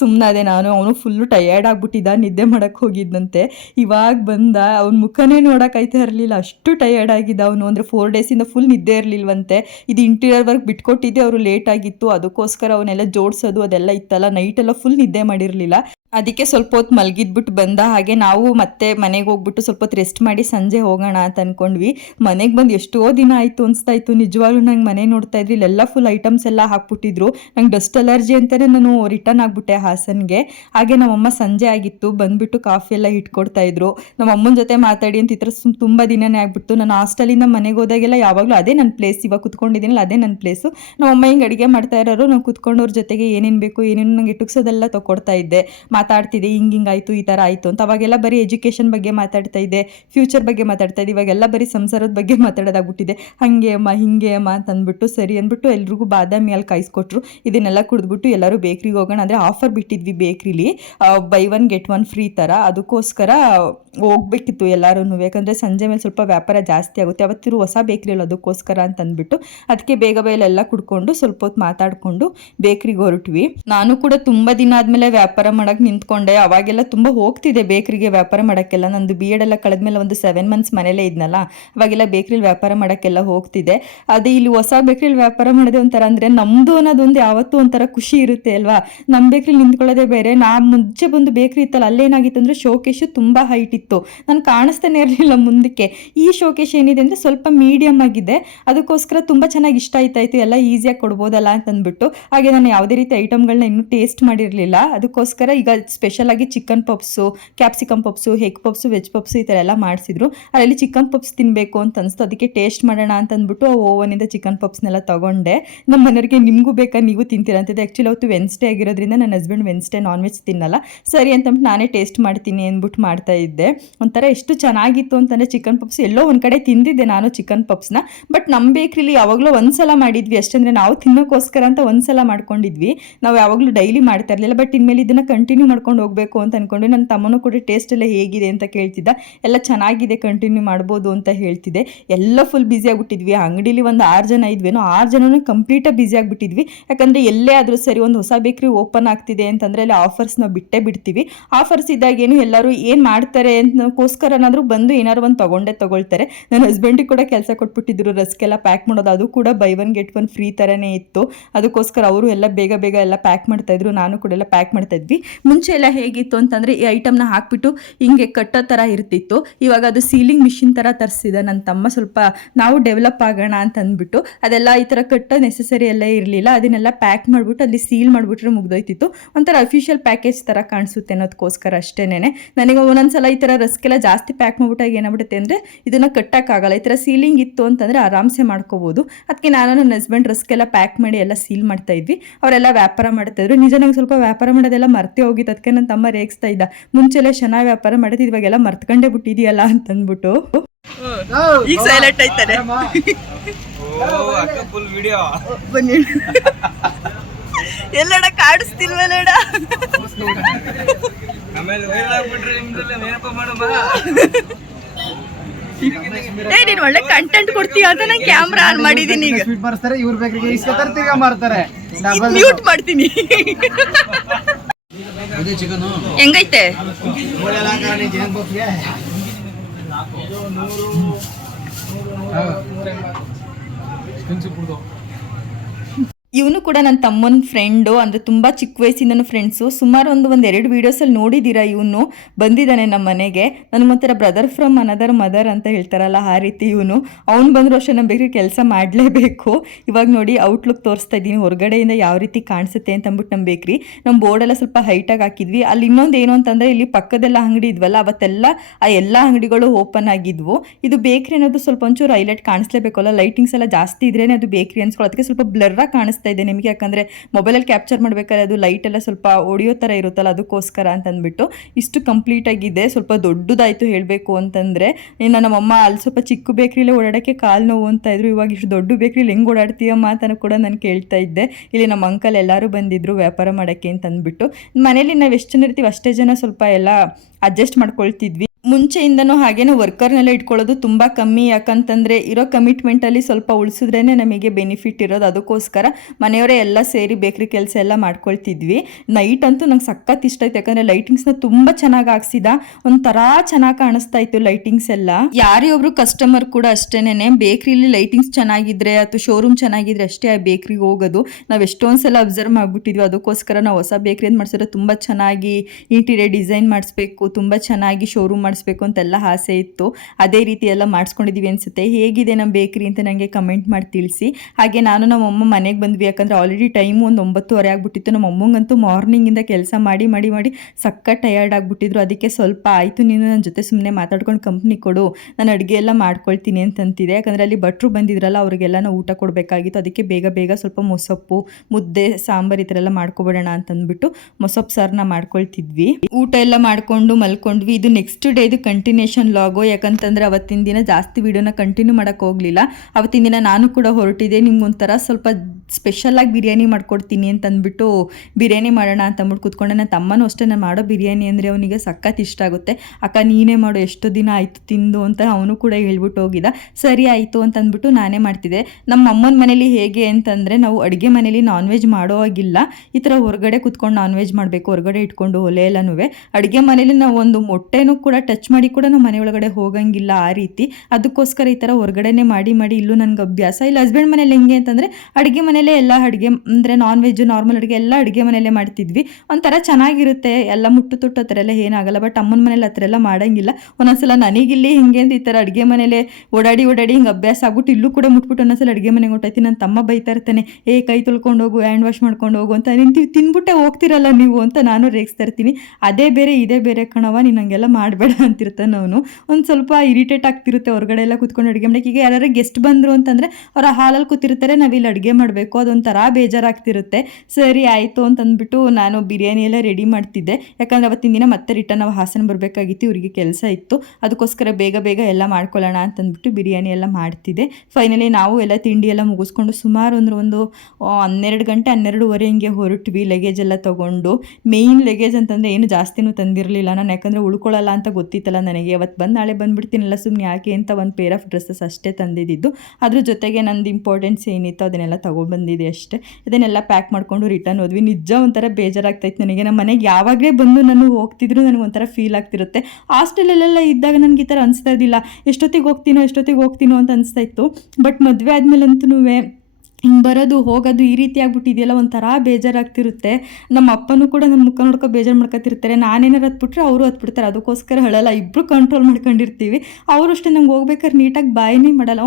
ಸುಮ್ಮನಾದೆ ನಾನು. ಅವನು ಫುಲ್ಲು ಟಯರ್ಡ್ ಆಗ್ಬಿಟ್ಟಿದ್ದ, ನಿದ್ದೆ ಮಾಡಕ್ಕೆ ಹೋಗಿದ್ದಂತೆ. ಇವಾಗ ಬಂದ, ಅವ್ನ ಮುಖನೇ ನೋಡೋಕ್ಕಾಯ್ತಾ ಇರಲಿಲ್ಲ, ಅಷ್ಟು ಟಯರ್ಡ್ ಆಗಿದ್ದ ಅವನು. ಅಂದರೆ 4 ಡೇಸಿಂದ ಫುಲ್ ನಿದ್ದೆ ಇರಲಿಲ್ವಂತೆ. ಇದು ಇಂಟೀರಿಯರ್ ವರ್ಕ್ ಬಿಟ್ಕೊಟ್ಟಿದ್ದೆ ಅವರು, ಲೇಟ್ ಆಗಿತ್ತು, ಅದಕ್ಕೋಸ್ಕರ ಅವನ್ನೆಲ್ಲ ಜೋಡಿಸೋದು ಅದೆಲ್ಲ ಇತ್ತಲ್ಲ, ನೈಟೆಲ್ಲ ಫುಲ್ ನಿದ್ದೆ ಮಾಡಿರಲಿಲ್ಲ. ಅದಕ್ಕೆ ಸ್ವಲ್ಪ ಹೊತ್ತು ಮಲಗಿದ್ಬಿಟ್ಟು ಬಂದ. ಹಾಗೆ ನಾವು ಮತ್ತೆ ಮನೆಗೆ ಹೋಗ್ಬಿಟ್ಟು ಸ್ವಲ್ಪ ಹೊತ್ತು ರೆಸ್ಟ್ ಮಾಡಿ ಸಂಜೆ ಹೋಗೋಣ ಅಂತ ಅಂದ್ಕೊಂಡ್ವಿ. ಮನೆಗೆ ಬಂದು ಎಷ್ಟೋ ದಿನ ಆಯಿತು ಅನಿಸ್ತಾ ಇತ್ತು ನಿಜವಾಗ್ಲೂ. ನಂಗೆ ಮನೆ ನೋಡ್ತಾ ಇದ್ರಿ, ಇಲ್ಲೆಲ್ಲ ಫುಲ್ ಐಟಮ್ಸ್ ಎಲ್ಲ ಹಾಕ್ಬಿಟ್ಟಿದ್ರು. ನಂಗೆ ಡಸ್ಟ್ ಅಲರ್ಜಿ ಅಂತಲೇ ನಾನು ರಿಟರ್ನ್ ಆಗಿಬಿಟ್ಟೆ ಹಾಸನ್ಗೆ. ಹಾಗೆ ನಮ್ಮಮ್ಮ ಸಂಜೆ ಆಗಿತ್ತು, ಬಂದುಬಿಟ್ಟು ಕಾಫಿ ಎಲ್ಲ ಇಟ್ಕೊಡ್ತಾ ಇದ್ರು. ನಮ್ಮ ಅಮ್ಮನ ಜೊತೆ ಮಾತಾಡಿ ಅಂತ ಈ ಥರ ತುಂಬ ದಿನನೇ ಆಗ್ಬಿಟ್ಟು. ನಾನು ಹಾಸ್ಟೆಲಿಂದ ಮನೆಗೆ ಹೋದಾಗೆಲ್ಲ ಯಾವಾಗಲೂ ಅದೇ ನನ್ನ ಪ್ಲೇಸ್, ಇವಾಗ ಕುತ್ಕೊಂಡಿದ್ದೀನಲ್ಲ ಅದೇ ನನ್ನ ಪ್ಲೇಸು. ನಮ್ಮಮ್ಮ ಹಿಂಗೆ ಅಡುಗೆ ಮಾಡ್ತಾ ಇರೋರು, ನಾವು ಕುತ್ಕೊಂಡವ್ರ ಜೊತೆಗೆ ಏನೇನು ಬೇಕು ಏನೇನು ನಂಗೆ ಇಟುಕ್ಸೋದೆಲ್ಲ ತೊಗೊಡ್ತಾ ಇದ್ದೆ. ಮಾತಾಡ್ತಿದ್ದೆ, ಹಿಂಗಾಯ್ತು ಈ ಥರ ಆಯಿತು ಅಂತ. ಅವಾಗೆಲ್ಲ ಬರೀ ಎಜುಕೇಷನ್ ಬಗ್ಗೆ ಮಾತಾಡ್ತಾ ಇದ್ದೆ, ಫ್ಯೂಚರ್ ಬಗ್ಗೆ ಮಾತಾಡ್ತಾ ಇದ್ದೆ. ಇವಾಗೆಲ್ಲ ಬರೀ ಸಂಸಾರದ ಬಗ್ಗೆ ಮಾತಾಡೋದಾಗ್ಬಿಟ್ಟಿದೆ. ಹಾಗೆ ಅಮ್ಮ ಹಿಂಗೆ ಅಮ್ಮ ಅಂತ ಅಂದ್ಬಿಟ್ಟು ಸರಿ ಅಂದ್ಬಿಟ್ಟು ಎಲ್ರಿಗೂ ಬಾದಾಮಿ ಅಲ್ಲಿ ಕಾಯಿಸ್ಕೊಟ್ರು. ಇದನ್ನೆಲ್ಲ ಕುಡಿದ್ಬಿಟ್ಟು ಎಲ್ಲರೂ ಬೇಕ್ರಿಗೆ ಹೋಗೋಣ ಅಂದರೆ ಆಫರ್ ಬಿಟ್ಟಿದ್ವಿ ಬೇಕ್ರಿಲಿ, ಬೈ 1 get 1 ಫ್ರೀ ಥರ. ಅದಕ್ಕೋಸ್ಕರ ಹೋಗ್ಬೇಕಿತ್ತು ಎಲ್ಲರೂ, ಯಾಕಂದರೆ ಸಂಜೆ ಮೇಲೆ ಸ್ವಲ್ಪ ವ್ಯಾಪಾರ ಜಾಸ್ತಿ ಆಗುತ್ತೆ. ಅವತ್ತಿರು ಹೊಸ ಬೇಕ್ರಿ ಅಲ್ಲ, ಅದಕ್ಕೋಸ್ಕರ ಅಂತ ಅಂದ್ಬಿಟ್ಟು ಅದಕ್ಕೆ ಬೇಗ ಎಲ್ಲ ಕುಡ್ಕೊಂಡು ಸ್ವಲ್ಪ ಹೊತ್ತು ಮಾತಾಡಿಕೊಂಡು ಬೇಕ್ರಿಗೆ ಹೊರಟ್ವಿ. ನಾನು ಕೂಡ ತುಂಬ ದಿನ ಆದಮೇಲೆ ವ್ಯಾಪಾರ ಮಾಡೋಕ್ಕೆ ನಿಂತ್ಕೊಂಡೆ. ಅವಾಗೆಲ್ಲ ತುಂಬ ಹೋಗ್ತಿದ್ದೆ ಬೇಕ್ರಿಗೆ ವ್ಯಾಪಾರ ಮಾಡೋಕ್ಕೆಲ್ಲ. ನಂದು BEd ಎಲ್ಲ ಕಳೆದ್ಮೇಲೆ ಒಂದು 7 months ಮನೇಲೇ ಇದ್ನಲ್ಲ, ಅವಾಗೆಲ್ಲ ಬೇಕ್ರಿಲಿ ವ್ಯಾಪಾರ ಮಾಡೋಕ್ಕೆಲ್ಲ ಹೋಗ್ತಿದ್ದೆ. ಅದೇ ಇಲ್ಲಿ ಹೊಸ ಬೇಕ್ರಿಲಿ ವ್ಯಾಪಾರ ಮಾಡೋದೇ ಒಂಥರ, ಅಂದರೆ ನಮ್ಮದು ಅನ್ನೋದೊಂದು ಯಾವತ್ತೂ ಒಂಥರ ಖುಷಿ ಇರುತ್ತೆ ಅಲ್ವಾ. ನಮ್ಮ ಬೇಕ್ರಿಲಿ ನಿಂತ್ಕೊಳ್ಳೋದೇ ಬೇರೆ. ಮುಂಚೆ ಬಂದು ಬೇಕ್ರಿ ಇತ್ತಲ್ಲ, ಅಲ್ಲೇನಾಗಿತ್ತು ಅಂದರೆ ಶೋಕೇಶು ತುಂಬ ಹೈಟ್ ಇತ್ತು, ನಾನು ಕಾಣಿಸ್ತಾನೆ ಇರಲಿಲ್ಲ ಮುಂದಕ್ಕೆ. ಈ ಶೋಕೇಶ್ ಏನಿದೆ ಅಂದರೆ ಸ್ವಲ್ಪ ಮೀಡಿಯಮ್ ಆಗಿದೆ, ಅದಕ್ಕೋಸ್ಕರ ತುಂಬ ಚೆನ್ನಾಗಿ ಇಷ್ಟ ಆಯ್ತಾಯಿತು, ಎಲ್ಲ ಈಸಿಯಾಗಿ ಕೊಡ್ಬೋದಲ್ಲ ಅಂತ ಅಂದ್ಬಿಟ್ಟು. ಹಾಗೆ ನಾನು ಯಾವುದೇ ರೀತಿ ಐಟಮ್ಗಳನ್ನ ಇನ್ನೂ ಟೇಸ್ಟ್ ಮಾಡಿರಲಿಲ್ಲ, ಅದಕ್ಕೋಸ್ಕರ ಈಗ ಸ್ಪೆಷಲಾಗಿ ಚಿಕನ್ ಪಪ್ಸು, ಕ್ಯಾಪ್ಸಿಕಮ್ ಪಪ್ಸು, ಹೆಗ್ ಪಪ್ಸು, ವೆಜ್ ಪಪ್ಸು ಈ ಥರ ಎಲ್ಲ ಮಾಡಿಸಿದ್ರು. ಅದರಲ್ಲಿ ಚಿಕನ್ ಪಪ್ಸ್ ತಿನ್ನಬೇಕು ಅಂತ ಅನಿಸ್ತು, ಅದಕ್ಕೆ ಟೇಸ್ಟ್ ಮಾಡೋಣ ಅಂತ ಅಂದ್ಬಿಟ್ಟು ಓವನಿಂದ ಚಿಕನ್ ಪಪ್ಸ್ನೆಲ್ಲ ತೊಗೊಂಡೆ. ನಮ್ಮ ಮನೆಯವರಿಗೆ ನಿಮಗೂ ಬೇಕಾ, ನೀವು ತಿಂತೀರಾ ಅಂತಿದ್ದೆ. ಆ್ಯಕ್ಚುಲಿ ಅವತ್ತು ವೆನ್ಸ್ಡೇ ಆಗಿರೋದ್ರಿಂದ ನನ್ನ ಹಸ್ಬೆಂಡ್ ವೆನ್ಸ್ಡೇ ನಾನ್ ವೆಜ್ ತಿನ್ನಲ್ಲ, ಸರಿ ಅಂತಂದ್ಬಿಟ್ಟು ನಾನೇ ಟೇಸ್ಟ್ ಮಾಡ್ತೀನಿ ಅಂದ್ಬಿಟ್ಟು ಮಾಡ್ತಾ ಇದ್ದೆ. ಒಂಥರ ಎಷ್ಟು ಚೆನ್ನಾಗಿತ್ತು ಅಂತಂದರೆ ಚಿಕನ್ ಪಪ್ಸ್. ಎಲ್ಲೋ ಒಂದು ಕಡೆ ತಿಂದಿದ್ದೆ ನಾನು ಚಿಕನ್ ಪಪ್ಸ್ನ, ಬಟ್ ನಮ್ಮ ಬೇಕ್ರಿಲಿ ಯಾವಾಗಲೂ ಒಂದ್ಸಲ ಮಾಡಿದ್ವಿ ಅಷ್ಟಂದರೆ, ನಾವು ತಿನ್ನೋಕ್ಕೋಸ್ಕರ ಅಂತ ಒಂದ್ಸಲ ಮಾಡ್ಕೊಂಡಿದ್ವಿ. ನಾವು ಯಾವಾಗಲೂ ಡೈಲಿ ಮಾಡ್ತಾ ಇರಲಿಲ್ಲ. ಬಟ್ ಇನ್ಮೇಲೆ ಇದನ್ನು ಕಂಟಿನ್ಯೂ ಮಾಡ್ಕೊಂಡು ಹೋಗಬೇಕು ಅಂತ ಅಂದ್ಕೊಂಡು ನನ್ನ ತಮ್ಮನೂ ಕೂಡ ಟೇಸ್ಟ್ ಎಲ್ಲ ಹೇಗಿದೆ ಅಂತ ಕೇಳ್ತಿದ್ದ. ಎಲ್ಲ ಚೆನ್ನಾಗಿದೆ, ಕಂಟಿನ್ಯೂ ಮಾಡ್ಬೋದು ಅಂತ ಹೇಳ್ತಿದ್ದೆ. ಎಲ್ಲ ಫುಲ್ ಬ್ಯುಸಿ ಆಗಿಬಿಟ್ಟಿದ್ವಿ. ಅಂಗಡಿಲಿ ಒಂದು 6 ಜನ ಇದ್ವೇನೋ, 6 ಜನನೂ ಕಂಪ್ಲೀಟಾಗಿ ಬ್ಯುಸಿ ಆಗಿಬಿಟ್ಟಿದ್ವಿ. ಯಾಕಂದರೆ ಎಲ್ಲೇ ಆದರೂ ಸರಿ ಒಂದು ಹೊಸ ಬೇಕ್ರಿ ಓಪನ್ ಆಗ್ತಿದೆ ಅಂತಂದರೆ ಅಲ್ಲಿ ಆಫರ್ಸ್ ನಾವು ಬಿಟ್ಟೇ ಬಿಡ್ತೀವಿ. ಆಫರ್ಸ್ ಇದ್ದಾಗೇನು ಎಲ್ಲರೂ ಏನು ಮಾಡ್ತಾರೆ ಅಂತಕ್ಕೋಸ್ಕರನಾದರೂ ಬಂದು ಏನಾದ್ರು ಒಂದು ತೊಗೊಳ್ತಾರೆ. ನನ್ನ ಹಸ್ಬೆಂಡಿಗೆ ಕೂಡ ಕೆಲಸ ಕೊಟ್ಬಿಟ್ಟಿದ್ರು, ರಸ್ಕ್ ಎಲ್ಲ ಪ್ಯಾಕ್ ಮಾಡೋದು. ಅದು ಕೂಡ ಬೈ 1 get 1 ಫ್ರೀ ಥರನೇ ಇತ್ತು. ಅದಕ್ಕೋಸ್ಕರ ಅವರು ಎಲ್ಲ ಬೇಗ ಎಲ್ಲ ಪ್ಯಾಕ್ ಮಾಡ್ತಾಯಿದ್ರು, ನಾನು ಕೂಡ ಎಲ್ಲ ಪ್ಯಾಕ್ ಮಾಡ್ತಾಯಿದ್ವಿ. ಮುಂಚೆ ಎಲ್ಲ ಹೇಗಿತ್ತು ಅಂತಂದರೆ ಈ ಐಟಮ್ನ ಹಾಕ್ಬಿಟ್ಟು ಹಿಂಗೆ ಕಟ್ಟೋ ಥರ ಇರ್ತಿತ್ತು. ಇವಾಗ ಅದು ಸೀಲಿಂಗ್ ಮಿಷಿನ್ ಥರ ತರಿಸಿದ ನನ್ನ ತಮ್ಮ. ಸ್ವಲ್ಪ ನಾವು ಡೆವಲಪ್ ಆಗೋಣ ಅಂತ ಅಂದ್ಬಿಟ್ಟು ಅದೆಲ್ಲ ಈ ಥರ ಕಟ್ಟೋ ನೆಸೆಸರಿ ಎಲ್ಲ ಇರಲಿಲ್ಲ. ಅದನ್ನೆಲ್ಲ ಪ್ಯಾಕ್ ಮಾಡಿಬಿಟ್ಟು ಅಲ್ಲಿ ಸೀಲ್ ಮಾಡಿಬಿಟ್ರೆ ಮುಗ್ದೋಯ್ತಿತ್ತು. ಒಂಥರ ಅಫಿಷಿಯಲ್ ಪ್ಯಾಕೇಜ್ ಥರ ಕಾಣಿಸುತ್ತೆ ಅನ್ನೋದಕ್ಕೋಸ್ಕರ ಅಷ್ಟೇನೆ. ನನಗೆ ಒಂದೊಂದ್ಸಲ ಈ ಥರ ರಸ್ಕೆಲ್ಲ ಜಾಸ್ತಿ ಪ್ಯಾಕ್ ಮಾಡಿಬಿಟ್ಟಾಗ ಏನಾಗ್ಬಿಡುತ್ತೆ ಅಂದರೆ ಇದನ್ನು ಕಟ್ಟೋಕ್ಕಾಗಲ್ಲ. ಈ ಥರ ಸೀಲಿಂಗ್ ಇತ್ತು ಅಂತಂದರೆ ಆರಾಮ್ಸೆ ಮಾಡ್ಕೋಬೋದು. ಅದಕ್ಕೆ ನಾನು ನನ್ನ ಹಸ್ಬೆಂಡ್ ರಸ್ಕೆಲ್ಲ ಪ್ಯಾಕ್ ಮಾಡಿ ಎಲ್ಲ ಸೀಲ್ ಮಾಡ್ತಾ ಇದ್ವಿ. ಅವರೆಲ್ಲ ವ್ಯಾಪಾರ ಮಾಡ್ತಾಯಿದ್ರು. ನಿಜ ನಂಗೆ ಸ್ವಲ್ಪ ವ್ಯಾಪಾರ ಮಾಡೋದೆಲ್ಲ ಮರ್ತೇ ಹೋಗಿತ್ತು. ಅದಕ್ಕೆ ನನ್ನ ತಮ್ಮ ರೇಗಿಸ್ತಾ ಇದ್ದ, ಮುಂಚೆಲ್ಲ ಚೆನ್ನಾಗಿ ವ್ಯಾಪಾರ ಮಾಡಿದ್ದು, ಇವಾಗೆಲ್ಲ ಮರ್ತ್ಕೊಂಡೇ ಬಿಟ್ಟಿದೆಯಲ್ಲ ಅಂತಂದ್ಬಿಟ್ಟು. ಈಗ ಸೈಲೆಂಟ್ ಆಯ್ತಾನೆ. ಬನ್ನಿ ಎಲ್ಲಡ ಕಾಡಿಸ್ತಿಲ್ವಲ್ಲಡ. ನೀನು ಒಳ್ಳೆ ಕಂಟೆಂಟ್ ಕೊಡ್ತೀಯ ಅಂತ ನಾನು ಕ್ಯಾಮ್ರಾ ಆನ್ ಮಾಡಿದ್ದೀನಿ. ಈಗ ಬರ್ತಾರೆ, ಇವ್ರ ಬೇಕ್ರಿಗೆ ಇಸ್ಕೊತಾರೆ, ತಿರ್ಗಾ ಮಾರ್ತಾರೆ. ಮ್ಯೂಟ್ ಮಾಡ್ತೀನಿ. ಹೆಂಗೈತೆ? ಇವನು ಕೂಡ ನನ್ನ ತಮ್ಮನ ಫ್ರೆಂಡು, ಅಂದರೆ ತುಂಬ ಚಿಕ್ಕ ವಯಸ್ಸಿಂದನೂ ಫ್ರೆಂಡ್ಸು. ಸುಮಾರು ಒಂದು 2 ವೀಡಿಯೋಸಲ್ಲಿ ನೋಡಿದ್ದೀರಾ. ಇವನು ಬಂದಿದ್ದಾನೆ ನಮ್ಮ ಮನೆಗೆ. ನನಗೊಂಥರ ಬ್ರದರ್ ಫ್ರಮ್ ಅನದರ್ ಮದರ್ ಅಂತ ಹೇಳ್ತಾರಲ್ಲ, ಆ ರೀತಿ ಇವನು. ಅವ್ನು ಬಂದರೂ ಅಷ್ಟೇ ನಮ್ಮ ಬೇಕ್ರಿ ಕೆಲಸ ಮಾಡಲೇಬೇಕು. ಇವಾಗ ನೋಡಿ ಔಟ್ಲುಕ್ ತೋರಿಸ್ತಾ ಇದ್ದೀನಿ ಹೊರಗಡೆಯಿಂದ ಯಾವ ರೀತಿ ಕಾಣಿಸುತ್ತೆ ಅಂತ ಅಂದ್ಬಿಟ್ಟು ನಮ್ಮ ಬೇಕ್ರಿ. ನಮ್ಮ ಬೋರ್ಡೆಲ್ಲ ಸ್ವಲ್ಪ ಹೈಟಾಗಿ ಹಾಕಿದ್ವಿ. ಅಲ್ಲಿ ಇನ್ನೊಂದು ಏನು ಅಂತಂದರೆ ಇಲ್ಲಿ ಪಕ್ಕದೆಲ್ಲ ಅಂಗಡಿ ಇದ್ವಲ್ಲ, ಅವತ್ತೆಲ್ಲ ಆ ಎಲ್ಲ ಅಂಗಡಿಗಳು ಓಪನ್ ಆಗಿದ್ವು. ಇದು ಬೇಕ್ರಿ ಅನ್ನೋದು ಸ್ವಲ್ಪ ಒಂಚೂರು ಹೈಲೈಟ್ ಕಾಣಿಸ್ಲೇಬೇಕಲ್ಲ, ಲೈಟಿಂಗ್ಸ್ ಎಲ್ಲ ಜಾಸ್ತಿ ಇದ್ರೇ ಅದು ಬೇಕ್ರಿ ಅನ್ಸ್ಕೊಳ್ಳೋದಕ್ಕೆ ಸ್ವಲ್ಪ ಬ್ಲರ್ರಾಗಿ ಕಾಣಿಸ್ತಾ ಇದೆ ನಿಮಗೆ. ಯಾಕಂದರೆ ಮೊಬೈಲಲ್ಲಿ ಕ್ಯಾಪ್ಚರ್ ಮಾಡಬೇಕಾದ್ರೆ ಅದು ಲೈಟ್ ಎಲ್ಲ ಸ್ವಲ್ಪ ಹೊಡಿಯೋ ಥರ ಇರುತ್ತಲ್ಲ, ಅದಕ್ಕೋಸ್ಕರ ಅಂತಂದ್ಬಿಟ್ಟು ಇಷ್ಟು ಕಂಪ್ಲೀಟಾಗಿದೆ. ಸ್ವಲ್ಪ ದೊಡ್ಡದಾಯಿತು ಹೇಳಬೇಕು ಅಂತಂದರೆ. ಇನ್ನು ನಮ್ಮಮ್ಮ ಅಲ್ಲಿ ಸ್ವಲ್ಪ ಚಿಕ್ಕ ಬೇಕ್ರಿಲೇ ಓಡಾಡೋಕ್ಕೆ ಕಾಲು ನೋವು ಅಂತ ಇದ್ರು. ಇವಾಗ ಇಷ್ಟು ದೊಡ್ಡ ಬೇಕ್ರಿಲಿ ಹೆಂಗೆ ಓಡಾಡ್ತೀಯಮ್ಮ ಅಂತ ಕೂಡ ನಾನು ಕೇಳ್ತಾ ಇದ್ದೆ. ಇಲ್ಲಿ ನಮ್ಮ ಅಂಕಲ್ ಎಲ್ಲರೂ ಬಂದಿದ್ರು ವ್ಯಾಪಾರ ಮಾಡೋಕ್ಕೆ ಅಂತ ಅಂದ್ಬಿಟ್ಟು. ಮನೇಲಿ ನಾವು ಎಷ್ಟು ಜನ ಇರ್ತೀವಿ ಅಷ್ಟೇ ಜನ ಸ್ವಲ್ಪ ಎಲ್ಲ ಅಡ್ಜಸ್ಟ್ ಮಾಡ್ಕೊಳ್ತಿದ್ವಿ. ಮುಂಚೆಯಿಂದನೂ ಹಾಗೇನೋ ವರ್ಕರ್ನೆಲ್ಲ ಇಟ್ಕೊಳ್ಳೋದು ತುಂಬ ಕಮ್ಮಿ. ಯಾಕಂತಂದರೆ ಇರೋ ಕಮಿಟ್ಮೆಂಟಲ್ಲಿ ಸ್ವಲ್ಪ ಉಳಿಸಿದ್ರೇ ನಮಗೆ ಬೆನಿಫಿಟ್ ಇರೋದು. ಅದಕ್ಕೋಸ್ಕರ ಮನೆಯವರೇ ಎಲ್ಲ ಸೇರಿ ಬೇಕ್ರಿ ಕೆಲಸ ಎಲ್ಲ ಮಾಡ್ಕೊಳ್ತಿದ್ವಿ. ನೈಟ್ ಅಂತೂ ನಂಗೆ ಸಖತ್ ಇಷ್ಟ ಆಯ್ತು, ಯಾಕಂದರೆ ಲೈಟಿಂಗ್ಸ್ನ ತುಂಬ ಚೆನ್ನಾಗಿ ಹಾಕ್ಸಿದ. ಒಂಥರ ಚೆನ್ನಾಗಿ ಕಾಣಿಸ್ತಾ ಇತ್ತು ಲೈಟಿಂಗ್ಸ್ ಎಲ್ಲ. ಯಾರೇ ಒಬ್ರು ಕಸ್ಟಮರ್ ಕೂಡ ಅಷ್ಟೇನೆ ಬೇಕ್ರಿಲಿ ಲೈಟಿಂಗ್ಸ್ ಚೆನ್ನಾಗಿದ್ರೆ ಅಥವಾ ಶೋರೂಮ್ ಚೆನ್ನಾಗಿದ್ರೆ ಅಷ್ಟೇ ಆ ಬೇಕ್ರಿಗೆ ಹೋಗೋದು. ನಾವು ಎಷ್ಟೊಂದು ಸಲ ಅಬ್ಸರ್ವ್ ಮಾಡಿಬಿಟ್ಟಿದ್ವಿ. ಅದಕ್ಕೋಸ್ಕರ ನಾವು ಹೊಸ ಬೇಕ್ರಿ ಅಂತ ಮಾಡಿಸಿದ್ರೆ ತುಂಬ ಚೆನ್ನಾಗಿ ಇಂಟೀರಿಯರ್ ಡಿಸೈನ್ ಮಾಡಿಸ್ಬೇಕು, ತುಂಬ ಚೆನ್ನಾಗಿ ಶೋರೂಮ್ ಮಾಡಿಸ್ಬೇಕು ಅಂತೆಲ್ಲ ಆಸೆ ಇತ್ತು. ಅದೇ ರೀತಿ ಎಲ್ಲ ಮಾಡಿಸ್ಕೊಂಡಿದ್ದೀವಿ ಅನಿಸುತ್ತೆ. ಹೇಗಿದೆ ನಮ್ಮ ಬೇಕ್ರಿ ಅಂತ ನನಗೆ ಕಮೆಂಟ್ ಮಾಡಿ ತಿಳಿಸಿ. ಹಾಗೆ ನಾನು ನಮ್ಮಮ್ಮ ಮನೆಗೆ ಬಂದ್ವಿ, ಯಾಕಂದರೆ ಆಲ್ರೆಡಿ ಟೈಮು ಒಂದು 9:30 ಆಗಿಬಿಟ್ಟಿತ್ತು. ನಮ್ಮ ಅಮ್ಮಂಗಂತೂ ಮಾರ್ನಿಂಗಿಂದ ಕೆಲಸ ಮಾಡಿ ಮಾಡಿ ಮಾಡಿ ಸಕ್ಕ ಟಯರ್ಡ್ ಆಗಿಬಿಟ್ಟಿದ್ರು. ಅದಕ್ಕೆ ಸ್ವಲ್ಪ ಆಯಿತು ನೀನು ನನ್ನ ಜೊತೆ ಸುಮ್ಮನೆ ಮಾತಾಡ್ಕೊಂಡು ಕಂಪ್ನಿ ಕೊಡು, ನಾನು ಅಡುಗೆ ಎಲ್ಲ ಮಾಡ್ಕೊಳ್ತೀನಿ ಅಂತಂತಿದೆ. ಯಾಕಂದರೆ ಅಲ್ಲಿ ಭಟ್ರು ಬಂದಿದ್ರಲ್ಲ, ಅವರಿಗೆಲ್ಲ ನಾವು ಊಟ ಕೊಡಬೇಕಾಗಿತ್ತು. ಅದಕ್ಕೆ ಬೇಗ ಬೇಗ ಸ್ವಲ್ಪ ಮೊಸಪ್ಪು, ಮುದ್ದೆ, ಸಾಂಬಾರು ಈ ಥರ ಎಲ್ಲ ಮಾಡ್ಕೊಬಿಡೋಣ ಅಂತಂದ್ಬಿಟ್ಟು ಮೊಸಪ್ಪು ಸಾರನ್ನ ಮಾಡ್ಕೊಳ್ತಿದ್ವಿ. ಊಟ ಎಲ್ಲ ಮಾಡ್ಕೊಂಡು ಮಲ್ಕೊಂಡ್ವಿ. ಇದು ನೆಕ್ಸ್ಟ್ ಡೇ ಇದು ಕಂಟಿನ್ಯೂಷನ್ ಲಾಗು. ಯಾಕಂತಂದರೆ ಅವತ್ತಿನ ದಿನ ಜಾಸ್ತಿ ವಿಡಿಯೋನ ಕಂಟಿನ್ಯೂ ಮಾಡೋಕ್ಕೆ ಹೋಗಲಿಲ್ಲ. ಅವತ್ತಿನ ದಿನ ನಾನು ಕೂಡ ಹೊರಟಿದ್ದೆ, ನಿಮ್ಗೊಂಥರ ಸ್ವಲ್ಪ ಸ್ಪೆಷಲಾಗಿ ಬಿರಿಯಾನಿ ಮಾಡ್ಕೊಡ್ತೀನಿ ಅಂತಂದ್ಬಿಟ್ಟು ಬಿರಿಯಾನಿ ಮಾಡೋಣ ಅಂತ ಅಂದ್ಬಿಟ್ಟು ಕೂತ್ಕೊಂಡೆ. ನನ್ನ ತಮ್ಮನೂ ಅಷ್ಟೇ, ನಾನು ಮಾಡೋ ಬಿರಿಯಾನಿ ಅಂದರೆ ಅವನಿಗೆ ಸಖತ್ ಇಷ್ಟ ಆಗುತ್ತೆ. ಅಕ್ಕ ನೀನೇ ಮಾಡು, ಎಷ್ಟು ದಿನ ಆಯಿತು ತಿಂದು ಅಂತ ಅವನು ಕೂಡ ಹೇಳ್ಬಿಟ್ಟು ಹೋಗಿದ್ದ. ಸರಿ ಆಯಿತು ಅಂತ ಅಂದ್ಬಿಟ್ಟು ನಾನೇ ಮಾಡ್ತಿದ್ದೆ. ನಮ್ಮ ಅಮ್ಮನ ಮನೇಲಿ ಹೇಗೆ ಅಂತಂದರೆ, ನಾವು ಅಡುಗೆ ಮನೇಲಿ ನಾನ್ ವೆಜ್ ಮಾಡೋ ಆಗಿಲ್ಲ, ಈ ಥರ ಹೊರಗಡೆ ಕುತ್ಕೊಂಡು ನಾನ್ ವೆಜ್ ಮಾಡಬೇಕು, ಹೊರಗಡೆ ಇಟ್ಕೊಂಡು ಒಲೆ ಎಲ್ಲನೂ. ಅಡುಗೆ ಮನೇಲಿ ನಾವು ಒಂದು ಮೊಟ್ಟೆನೂ ಕೂಡ ಟಚ್ ಮಾಡಿ ಕೂಡ ನಾವು ಮನೆ ಒಳಗಡೆ ಹೋಗಂಗಿಲ್ಲ ಆ ರೀತಿ. ಅದಕ್ಕೋಸ್ಕರ ಈ ಥರ ಹೊರಗಡೆನೇ ಮಾಡಿ ಮಾಡಿ ಇಲ್ಲೂ ನನಗೆ ಅಭ್ಯಾಸ. ಇಲ್ಲ ಹಸ್ಬೆಂಡ್ ಮನೇಲಿ ಹೆಂಗೆ ಅಂತಂದರೆ ಅಡುಗೆ ಮನೇಲೇ ಎಲ್ಲ ಅಡುಗೆ ಅಂದರೆ ನಾನ್ ವೆಜ್ ನಾರ್ಮಲ್ ಅಡುಗೆ ಎಲ್ಲ ಅಡುಗೆ ಮನೇಲೇ ಮಾಡ್ತಿದ್ವಿ. ಒಂಥರ ಚೆನ್ನಾಗಿರುತ್ತೆ, ಎಲ್ಲ ಮುಟ್ಟು ತುಟ್ಟು ಆ ಥರ ಎಲ್ಲ ಏನಾಗಲ್ಲ. ಬಟ್ ಅಮ್ಮನ ಮನೇಲಿ ಆ ಥರ ಎಲ್ಲ ಮಾಡೋಂಗಿಲ್ಲ. ಒಂದೊಂದ್ಸಲ ನನಗಿಲ್ಲಿ ಹಿಂಗೆ ಅಂತ ಈ ಥರ ಅಡುಗೆ ಮನೇಲೆ ಓಡಾಡಿ ಹಿಂಗೆ ಅಭ್ಯಾಸ ಆಗ್ಬಿಟ್ಟು ಇಲ್ಲೂ ಕೂಡ ಮುಟ್ಬಿಟ್ಟು ಒಂದೊಂದ್ಸಲ ಅಡುಗೆ ಮನೆಗೆ ಹೊಟ್ಟೈತಿ. ನನ್ನ ತಮ್ಮ ಬೈತಾ ಇರ್ತಾನೆ, ಕೈ ತೊಳ್ಕೊಂಡು ಹೋಗು, ಹ್ಯಾಂಡ್ ವಾಶ್ ಮಾಡ್ಕೊಂಡು ಹೋಗು ಅಂತ. ನಿಂತೀವಿ ತಿನ್ಬಿಟ್ಟೆ ಹೋಗ್ತಿರಲ್ಲ ನೀವು ಅಂತ ನಾನು ರೇಗಿಸ್ತಾ ಇರ್ತೀನಿ. ಅದೇ ಬೇರೆ ಇದೇ ಬೇರೆ ಕಣವ, ನೀನು ಹಂಗೆಲ್ಲ ಮಾಡಬೇಡ ಅಂತಿರ್ತಾನೆ ಅವನು. ಒಂದು ಸ್ವಲ್ಪ ಇರಿಟೇಟ್ ಆಗ್ತಿರುತ್ತೆ ಹೊರಗಡೆ ಎಲ್ಲ ಕೂತ್ಕೊಂಡು ಅಡುಗೆ ಮಾಡಕ್ಕೆ. ಈಗ ಯಾರು ಗೆಸ್ಟ್ ಬಂದರು ಅಂತಂದರೆ ಅವರ ಹಾಲಲ್ಲಿ ಕೂತಿರ್ತಾರೆ, ನಾವಿಲ್ಲಿ ಅಡುಗೆ ಮಾಡಬೇಕು, ಅದೊಂಥರ ಬೇಜಾರಾಗ್ತಿರುತ್ತೆ. ಸರಿ ಆಯಿತು ಅಂತಂದ್ಬಿಟ್ಟು ನಾನು ಬಿರಿಯಾನಿ ಎಲ್ಲ ರೆಡಿ ಮಾಡ್ತಿದ್ದೆ. ಯಾಕಂದರೆ ಅವತ್ತಿನ ದಿನ ಮತ್ತೆ ರಿಟರ್ನ್ ನಾವು ಹಾಸನ ಬರಬೇಕಾಗಿತ್ತು, ಇವರಿಗೆ ಕೆಲಸ ಇತ್ತು. ಅದಕ್ಕೋಸ್ಕರ ಬೇಗ ಬೇಗ ಎಲ್ಲ ಮಾಡ್ಕೊಳ್ಳೋಣ ಅಂತಂದ್ಬಿಟ್ಟು ಬಿರಿಯಾನಿ ಎಲ್ಲ ಮಾಡ್ತಿದ್ದೆ. ಫೈನಲಿ ನಾವು ಎಲ್ಲ ತಿಂಡಿ ಎಲ್ಲ ಮುಗಿಸ್ಕೊಂಡು ಸುಮಾರು ಒಂದು 12 ಗಂಟೆ 12:30 ಹಿಂಗೆ ಹೊರಟ್ವಿ. ಲಗೇಜ್ ಎಲ್ಲ ತೊಗೊಂಡು, ಮೇಯ್ನ್ ಲಗೇಜ್ ಅಂತಂದರೆ ಏನು ಜಾಸ್ತಿನೂ ತಂದಿರಲಿಲ್ಲ ನಾನು, ಯಾಕಂದರೆ ಉಳ್ಕೊಳ್ಳಲ್ಲ ಅಂತ ಗೊತ್ತಿತ್ತಲ್ಲ ನನಗೆ. ಅವತ್ತು ಬಂದು ನಾಳೆ ಬಂದುಬಿಡ್ತೀನಲ್ಲ ಸುಮ್ಮನೆ ಯಾಕೆ ಅಂತ ಒಂದು ಪೇರ್ ಆಫ್ ಡ್ರೆಸ್ಸಸ್ ಅಷ್ಟೇ ತಂದಿದ್ದು. ಅದ್ರ ಜೊತೆಗೆ ನಂದು ಇಂಪಾರ್ಟೆನ್ಸ್ ಏನಿತ್ತು ಅದನ್ನೆಲ್ಲ ತೊಗೊಂಡ್ಬಂದಿದೆ ಅಷ್ಟೇ. ಇದನ್ನೆಲ್ಲ ಪ್ಯಾಕ್ ಮಾಡಿಕೊಂಡು ರಿಟರ್ನ್ ಹೋದ್ವಿ. ನಿಜ ಒಂಥರ ಬೇಜಾರಾಗ್ತಾಯಿತ್ತು ನನಗೆ. ನಮ್ಮ ಮನೆಗೆ ಯಾವಾಗಲೇ ಬಂದು ನಾನು ಹೋಗ್ತಿದ್ರು ನನಗೆ ಒಂಥರ ಫೀಲ್ ಆಗ್ತಿರುತ್ತೆ. ಹಾಸ್ಟೆಲಲ್ಲೆಲ್ಲ ಇದ್ದಾಗ ನನಗೆ ಈ ಥರ ಅನಿಸ್ತಾ ಇದ್ದಿಲ್ಲ, ಎಷ್ಟೊತ್ತಿಗೆ ಹೋಗ್ತೀನೋ ಅಂತ ಅನಿಸ್ತಾ ಇತ್ತು. ಬಟ್ ಮದುವೆ ಆದಮೇಲಂತೂ ಹಿಂಗೆ ಬರೋದು ಹೋಗೋದು ಈ ರೀತಿ ಆಗ್ಬಿಟ್ಟಿದೆಯಲ್ಲ, ಒಂಥರ ಬೇಜಾರಾಗ್ತಿರುತ್ತೆ. ನಮ್ಮ ಅಪ್ಪನೂ ಕೂಡ ನನ್ನ ಮುಖ ನೋಡ್ಕೊ ಬೇಜಾರು ಮಾಡ್ಕೊತಿರ್ತಾರೆ. ನಾನೇನಾರು ಹತ್ಬಿಟ್ರೆ ಅವರು ಹತ್ಬಿಡ್ತಾರೆ, ಅದಕ್ಕೋಸ್ಕರ ಹೇಳಲ್ಲ, ಇಬ್ಬರು ಕಂಟ್ರೋಲ್ ಮಾಡ್ಕೊಂಡಿರ್ತೀವಿ. ಅವರು ಅಷ್ಟೇ ನಂಗೆ ಹೋಗ್ಬೇಕಾದ್ರೆ ನೀಟಾಗಿ ಬಾಯಿನೇ ಮಾಡಲ್ಲ,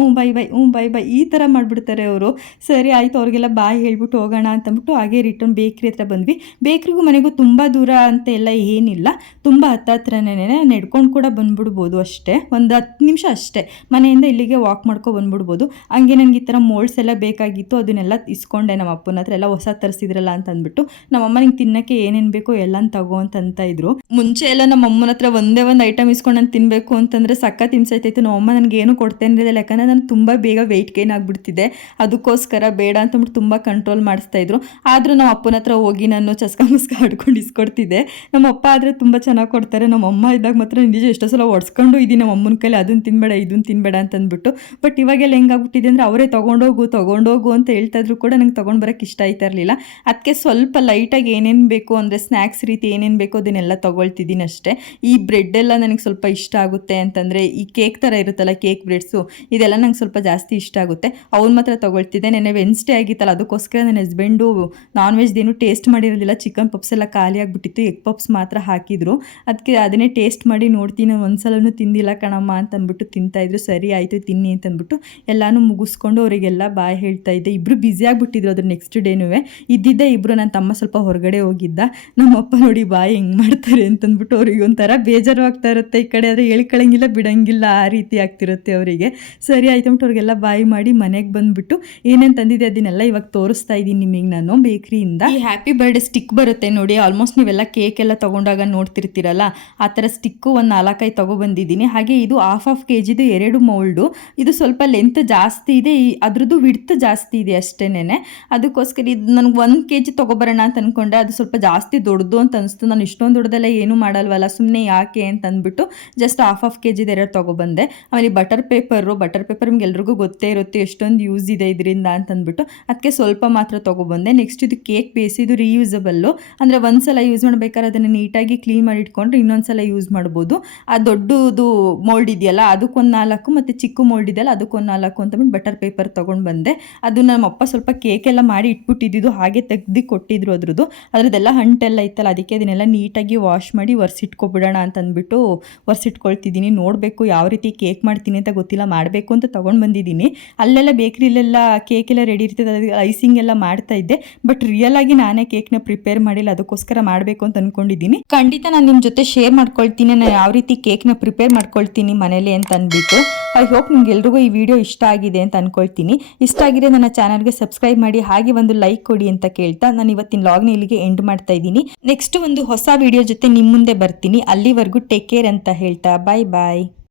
ಬೈ ಈ ಥರ ಮಾಡಿಬಿಡ್ತಾರೆ ಅವರು. ಸರಿ ಆಯಿತು, ಅವ್ರಿಗೆಲ್ಲ ಬಾಯಿ ಹೇಳ್ಬಿಟ್ಟು ಹೋಗೋಣ ಅಂತಂದ್ಬಿಟ್ಟು ಹಾಗೆ ರಿಟರ್ನ್ ಬೇಕ್ರಿ ಹತ್ರ ಬಂದ್ವಿ. ಬೇಕ್ರಿಗೂ ಮನೆಗೂ ತುಂಬ ದೂರ ಅಂತ ಎಲ್ಲ ಏನಿಲ್ಲ, ತುಂಬ ಹತ್ರನೇ, ನಡ್ಕೊಂಡು ಕೂಡ ಬಂದ್ಬಿಡ್ಬೋದು ಅಷ್ಟೇ, ಒಂದು 10 ನಿಮಿಷ ಅಷ್ಟೇ ಮನೆಯಿಂದ ಇಲ್ಲಿಗೆ ವಾಕ್ ಮಾಡ್ಕೊ ಬಂದ್ಬಿಡ್ಬೋದು. ಹಂಗೆ ನನಗೆ ಈ ಥರ ಮೋಲ್ಡ್ಸ್ ಎಲ್ಲ ಬೇಕಾಗಿತ್ತು, ಅದನ್ನೆಲ್ಲ ಇಸ್ಕೊಂಡೆ ನಮ್ಮ ಅಪ್ಪನ ಹತ್ರ. ಎಲ್ಲ ಹೊಸ ತರಿಸಿದ್ರಲ್ಲ ಅಂತ ಅಂದ್ಬಿಟ್ಟು ನಮ್ಮಮ್ಮ ನಿಂಗೆ ತಿನ್ನಕ್ಕೆ ಏನೇನು ಬೇಕೋ ಎಲ್ಲ ತಗೋ ಅಂತ ಇದ್ರು. ಮುಂಚೆ ಎಲ್ಲ ನಮ್ಮ ಅಮ್ಮನ ಹತ್ರ ಒಂದೇ ಒಂದು ಐಟಮ್ ಇಸ್ಕೊಂಡು ನಾನು ತಿನ್ನಬೇಕು ಅಂತಂದರೆ ಸಖತ್ ಹಿಂಸೈತಾಯಿತ್ತು. ನಮ್ಮಮ್ಮ ನನಗೆ ಏನು ಕೊಡ್ತೇನೆ ಇರಲಿಲ್ಲ, ಯಾಕಂದರೆ ನಾನು ತುಂಬ ಬೇಗ ವೆಯ್ಟ್ ಗೇನ್ ಆಗಿಬಿಡ್ತಿದ್ದೆ. ಅದಕ್ಕೋಸ್ಕರ ಬೇಡ ಅಂತಂದ್ಬಿಟ್ಟು ತುಂಬ ಕಂಟ್ರೋಲ್ ಮಾಡಿಸ್ತಾಯಿದ್ರು. ಆದರೂ ನಮ್ಮ ಅಪ್ಪನ ಹತ್ರ ಹೋಗಿ ನಾನು ಚಸ್ಕ ಮುಸ್ಕ ಆಡ್ಕೊಂಡು ಇಸ್ಕೊಡ್ತಿದ್ದೆ. ನಮ್ಮ ಅಪ್ಪ ಆದರೆ ತುಂಬ ಚೆನ್ನಾಗಿ ಕೊಡ್ತಾರೆ. ನಮ್ಮ ಅಮ್ಮ ಇದ್ದಾಗ ಮಾತ್ರ ನಿಜ ಎಷ್ಟೋ ಸಲ ಒಡ್ಸ್ಕೊಂಡು ಇದ್ದೀನಿ ನಮ್ಮ ಅಮ್ಮನ ಕೈಲಿ, ಅದನ್ನು ತಿನ್ನಬೇಡ ಇದನ್ನು ತಿನ್ನಬೇಡ ಅಂತಂದ್ಬಿಟ್ಟು. ಬಟ್ ಇವಾಗೆಲ್ಲ ಹೆಂಗಾಗ್ಬಿಟ್ಟಿದೆ ಅಂದರೆ ಅವರೇ ತೊಗೊಂಡೋಗು ಅಂತ ಹೇಳ್ತಾ ಇದ್ರು ಕೂಡ ನಂಗೆ ತೊಗೊಂಡು ಬರೋಕ್ಕೆ ಇಷ್ಟ ಆಯ್ತಾ ಇರಲಿಲ್ಲ. ಅದಕ್ಕೆ ಸ್ವಲ್ಪ ಲೈಟಾಗಿ ಏನೇನು ಬೇಕು ಅಂದರೆ ಸ್ನ್ಯಾಕ್ಸ್ ರೀತಿ ಏನೇನು ಬೇಕೋ ಅದನ್ನೆಲ್ಲ ತೊಗೊಳ್ತಿದ್ದೀನಿ ಅಷ್ಟೇ. ಈ ಬ್ರೆಡ್ ಎಲ್ಲ ನನಗೆ ಸ್ವಲ್ಪ ಇಷ್ಟ ಆಗುತ್ತೆ ಅಂತಂದರೆ, ಈ ಕೇಕ್ ಥರ ಇರುತ್ತಲ್ಲ ಕೇಕ್ ಬ್ರೆಡ್ಸು, ಇದೆಲ್ಲ ನಂಗೆ ಸ್ವಲ್ಪ ಜಾಸ್ತಿ ಇಷ್ಟ ಆಗುತ್ತೆ. ಅವ್ನು ಮಾತ್ರ ತೊಗೊಳ್ತಿದ್ದೆ. ನೆನ್ನೆ ವೆನ್ಸ್ಡೇ ಆಗಿತ್ತಲ್ಲ, ಅದಕ್ಕೋಸ್ಕರ ನನ್ನ ಹಸ್ಬೆಂಡು ನಾನ್ ವೆಜ್ದೇನು ಟೇಸ್ಟ್ ಮಾಡಿರೋದಿಲ್ಲ. ಚಿಕನ್ ಪಪ್ಸ್ ಎಲ್ಲ ಖಾಲಿ ಆಗಿಬಿಟ್ಟಿತ್ತು, ಎಗ್ ಪಪ್ಸ್ ಮಾತ್ರ ಹಾಕಿದ್ರು. ಅದಕ್ಕೆ ಅದನ್ನೇ ಟೇಸ್ಟ್ ಮಾಡಿ ನೋಡ್ತೀನಿ, ಒಂದ್ಸಲೂ ತಿಂದಿಲ್ಲ ಕಣಮ್ಮ ಅಂತ ಅಂದ್ಬಿಟ್ಟು ತಿಂತಾಯಿದ್ರು. ಸರಿ ಆಯಿತು ತಿನ್ನಿ ಅಂತಂದ್ಬಿಟ್ಟು ಎಲ್ಲನೂ ಮುಗಿಸ್ಕೊಂಡು ಅವರಿಗೆಲ್ಲ ಬಾಯ್ ಹೇಳ್ತಾ ಇದ್ದೆ. ಇಬ್ಬರು ಬ್ಯುಸಿ ಆಗಿಬಿಟ್ಟಿದ್ರು ಅದ್ರ ನೆಕ್ಸ್ಟ್ ಡೇನೂ. ಇದ್ದಿದ್ದೆ ಇಬ್ಬರು, ನನ್ನ ತಮ್ಮ ಸ್ವಲ್ಪ ಹೊರಗಡೆ ಹೋಗಿದ್ದ. ನಮ್ಮಪ್ಪ ನೋಡಿ ಬಾಯಿ ಹೆಂಗೆ ಮಾಡ್ತಾರೆ ಅಂತಂದ್ಬಿಟ್ಟು ಅವ್ರಿಗೆ ಒಂಥರ ಬೇಜಾರು ಆಗ್ತಾ ಇರುತ್ತೆ. ಈ ಕಡೆ ಆದರೆ ಹೇಳ್ಕೊಳಂಗಿಲ್ಲ ಬಿಡಂಗಿಲ್ಲ, ಆ ರೀತಿ ಆಗ್ತಿರುತ್ತೆ ಅವರಿಗೆ. ಸರಿ ಆಯ್ತು ಅಂದ್ಬಿಟ್ಟು ಅವ್ರಿಗೆಲ್ಲ ಬಾಯಿ ಮಾಡಿ ಮನೆಗೆ ಬಂದುಬಿಟ್ಟು ಏನೇನು ತಂದಿದೆ ಅದನ್ನೆಲ್ಲ ಇವಾಗ ತೋರಿಸ್ತಾ ಇದ್ದೀನಿ ನಿಮಗೆ ನಾನು ಬೇಕ್ರಿಯಿಂದ. ಈ ಹ್ಯಾಪಿ ಬರ್ಡೇ ಸ್ಟಿಕ್ ಬರುತ್ತೆ ನೋಡಿ, ಆಲ್ಮೋಸ್ಟ್ ನೀವೆಲ್ಲ ಕೇಕ್ ಎಲ್ಲ ತೊಗೊಂಡಾಗ ನೋಡ್ತಿರ್ತೀರಲ್ಲ, ಆ ಥರ ಸ್ಟಿಕ್ಕು ಒಂದು 4-5 ತೊಗೊಬಂದಿದ್ದೀನಿ. ಹಾಗೆ ಇದು ಹಾಫ್ kgದು 2 ಮೌಲ್ಡು. ಇದು ಸ್ವಲ್ಪ ಲೆಂತ್ ಜಾಸ್ತಿ ಇದೆ, ಅದ್ರದ್ದು ವಿಡ್ತ್ ಜಾಸ್ತಿ ಇದೆ ಅಷ್ಟೇನೆ. ಅದಕ್ಕೋಸ್ಕರ ಇದು ನನಗೆ 1 kg ತೊಗೊಬರೋಣ ಅಂತ ಅಂದ್ಕೊಂಡೆ. ಅದು ಸ್ವಲ್ಪ ಜಾಸ್ತಿ ದೊಡ್ಡದು ಅಂತ ಅನಿಸ್ತು. ನಾನು ಇಷ್ಟೊಂದು ದೊಡ್ಡದೆಲ್ಲ ಏನೂ ಮಾಡಲ್ವಲ್ಲ, ಸುಮ್ಮನೆ ಯಾಕೆ ಅಂತ ಅಂದ್ಬಿಟ್ಟು ಜಸ್ಟ್ ಹಾಫ್ kgದು 2 ತೊಗೊಬಂದೆ. ಆಮೇಲೆ ಬಟರ್ ಪೇಪರ್ ನಿಮ್ಗೆ ಎಲ್ರಿಗೂ ಗೊತ್ತೇ ಇರುತ್ತೆ ಎಷ್ಟೊಂದು ಯೂಸ್ ಇದೆ ಇದರಿಂದ ಅಂತಂದ್ಬಿಟ್ಟು ಅದಕ್ಕೆ ಸ್ವಲ್ಪ ಮಾತ್ರ ತೊಗೊಬಂದೆ. ನೆಕ್ಸ್ಟ್ ಇದು ಕೇಕ್ ಬೇಸ್, ಇದು ರೀಯೂಸಬಲ್ಲು, ಅಂದರೆ ಒಂದ್ಸಲ ಯೂಸ್ ಮಾಡ್ಬೇಕಾದ್ರೆ ಅದನ್ನು ನೀಟಾಗಿ ಕ್ಲೀನ್ ಮಾಡಿ ಇಟ್ಕೊಂಡ್ರೆ ಇನ್ನೊಂದ್ಸಲ ಯೂಸ್ ಮಾಡ್ಬೋದು. ಆ ದೊಡ್ಡದು ಮೋಲ್ಡ್ ಇದೆಯಲ್ಲ ಅದಕ್ಕೊಂದು 4, ಮತ್ತು ಚಿಕ್ಕ ಮೋಲ್ಡ್ ಇದೆಯಲ್ಲ ಅದಕ್ಕೊಂದು 4 ಅಂತಂದ್ಬಿಟ್ಟು ಬಟರ್ ಪೇಪರ್ ತೊಗೊಂಡು ಬಂದೆ. ಅದು ಅದು ನಮ್ಮಪ್ಪ ಸ್ವಲ್ಪ ಕೇಕ್ ಎಲ್ಲ ಮಾಡಿ ಇಟ್ಬಿಟ್ಟಿದ್ದು ಹಾಗೆ ತೆಗ್ದು ಕೊಟ್ಟಿದ್ರು ಅದ್ರದ್ದೆಲ್ಲ ಹಂಟೆಲ್ಲ ಇತ್ತಲ್ಲ, ಅದಕ್ಕೆ ಅದನ್ನೆಲ್ಲ ನೀಟಾಗಿ ವಾಶ್ ಮಾಡಿ ಒರೆಸಿಟ್ಕೊಬಿಡೋಣ ಅಂತ ಅಂದ್ಬಿಟ್ಟು ಒರೆಸಿಟ್ಕೊಳ್ತಿದ್ದೀನಿ. ನೋಡಬೇಕು ಯಾವ ರೀತಿ ಕೇಕ್ ಮಾಡ್ತೀನಿ ಅಂತ ಗೊತ್ತಿಲ್ಲ, ಮಾಡಬೇಕು ಅಂತ ತೊಗೊಂಡು ಬಂದಿದ್ದೀನಿ. ಅಲ್ಲೆಲ್ಲ ಬೇಕ್ರಿಲೆಲ್ಲ ಕೇಕ್ ಎಲ್ಲ ರೆಡಿ ಇರ್ತದೆ, ಅದಕ್ಕೆ ಐಸಿಂಗ್ ಎಲ್ಲ ಮಾಡ್ತಾ ಇದ್ದೆ. ಬಟ್ ರಿಯಲ್ ಆಗಿ ನಾನೇ ಕೇಕ್ನ ಪ್ರಿಪೇರ್ ಮಾಡಿಲ್ಲ, ಅದಕ್ಕೋಸ್ಕರ ಮಾಡಬೇಕು ಅಂತ ಅನ್ಕೊಂಡಿದ್ದೀನಿ. ಖಂಡಿತ ನಾನು ನಿಮ್ಮ ಜೊತೆ ಶೇರ್ ಮಾಡ್ಕೊಳ್ತೀನಿ ನಾನು ಯಾವ ರೀತಿ ಕೇಕ್ನ ಪ್ರಿಪೇರ್ ಮಾಡ್ಕೊಳ್ತೀನಿ ಮನೇಲಿ ಅಂತ ಅಂದ್ಬಿಟ್ಟು. ಐ ಹೋಪ್ ನಿಮ್ಗೆ ಎಲ್ರಿಗೂ ಈ ವಿಡಿಯೋ ಇಷ್ಟ ಆಗಿದೆ ಅಂತ ಅನ್ಕೊಳ್ತೀನಿ. ಇಷ್ಟ ಆಗಿದೆ ನನ್ನ ಚಾನಲ್ಗೆ ಸಬ್ಸ್ಕ್ರೈಬ್ ಮಾಡಿ, ಹಾಗೆ ಒಂದು ಲೈಕ್ ಕೊಡಿ ಅಂತ ಕೇಳ್ತಾ ನಾನು ಇವತ್ತಿನ ಲಾಗ್ನ ಇಲ್ಲಿಗೆ ಎಂಡ್ ಮಾಡ್ತಾ ಇದ್ದೀನಿ. ನೆಕ್ಸ್ಟ್ ಒಂದು ಹೊಸ ವಿಡಿಯೋ ಜೊತೆ ನಿಮ್ಮ ಮುಂದೆ ಬರ್ತೀನಿ. ಅಲ್ಲಿವರೆಗೂ ಟೇಕ್ ಕೇರ್ ಅಂತ ಹೇಳ್ತಾ ಬಾಯ್ ಬಾಯ್.